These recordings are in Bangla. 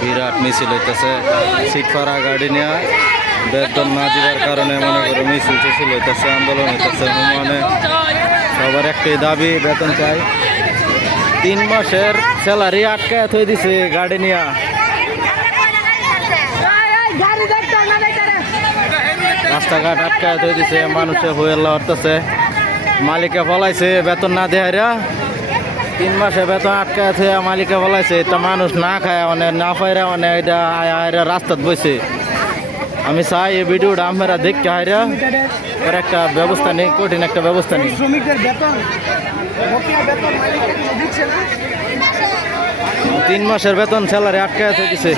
বিরাট মিছিল হইতেছে সিটফাড়া গাড়ি নিয়ে বেতন না দিবার কারণে মনে করো মিছিল টিছিল হইতেছে, আন্দোলন হইতেছে। মানে সবার একটাই দাবি, বেতন চাই। 3 মাসের স্যালারি আটকায় থই দিছে গাড়ি নিয়ে। রাস্তাঘাট আটকায় থই দিছে, মানুষে হইয়াল্লা হরতেছে। মালিকে ফলাইছে বেতন না দেহারা, 3 মাসে বেতন আটকায় থইয়া মালিকে ফলাইছে। এটা মানুষ না খায় অনেক না পাইরা অনেক এটা রাস্তাত বসে। আমি চাই এই ভিডিওটা আমরা দেখতে হাইরা এর একটা ব্যবস্থা নেই, কঠিন একটা ব্যবস্থা নেই। শ্রমিকদের বেতন 3 মাসের বেতন স্যালারি আটকায় দিছে।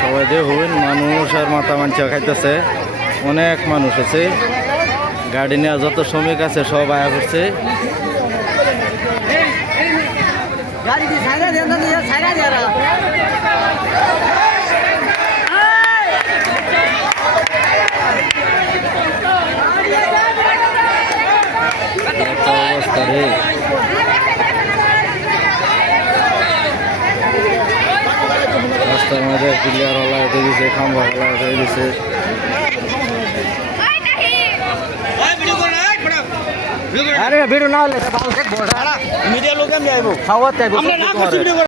সবাই দেখুন মানুষ আর মাথা মাঞ্চা খাইতেছে, অনেক মানুষ আছে। গাড়ি নেওয়া যত শ্রমিক আছে সব আয়া করছে। অবস্থা রে, রাস্তার মধ্যে ক্লিয়ার হলা হয়ে দিছে, খাম্বা হলা হয়ে দিছে। আরে ভিডিও না হলে মিডিয়া লোক আমি আইব খাওয়াতে আইব।